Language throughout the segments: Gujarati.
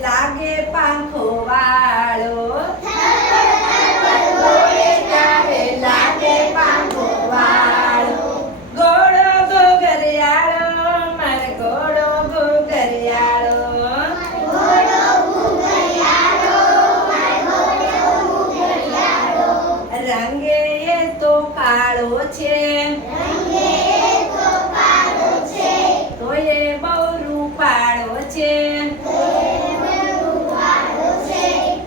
લાગે પાંખો વાળો ત્યારે લાગે પાંખો વાળો ઘોડો ઘોઘરિયાળો મારે ઘોડો ઘોઘરિયાળો રંગે એ તો કાળો છે તોય બહુ રૂપાળો છે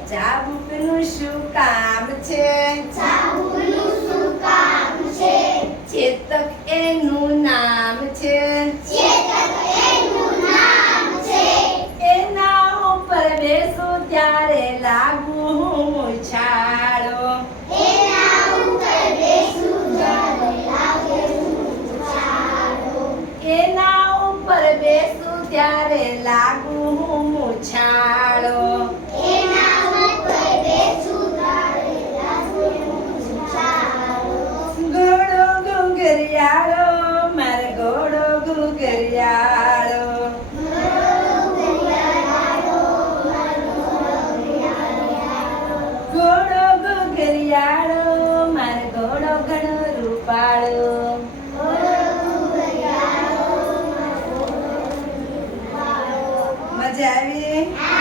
ચાબુકનું શું કામ છે ચેતક એનું નામ છે એના ઉપર બેસું ત્યારે લાગુ હું મૂછાળો એના ઉપર બેસું ત્યારે લાગુ હું મૂછાળો ઘોડો ઘુઘરિયાળો મારે ઘોડો ઘુઘરિયાળો ઘોડો ઘુઘરિયાળો મારે ઘોડો ઘણો રૂપાળો મજા આવી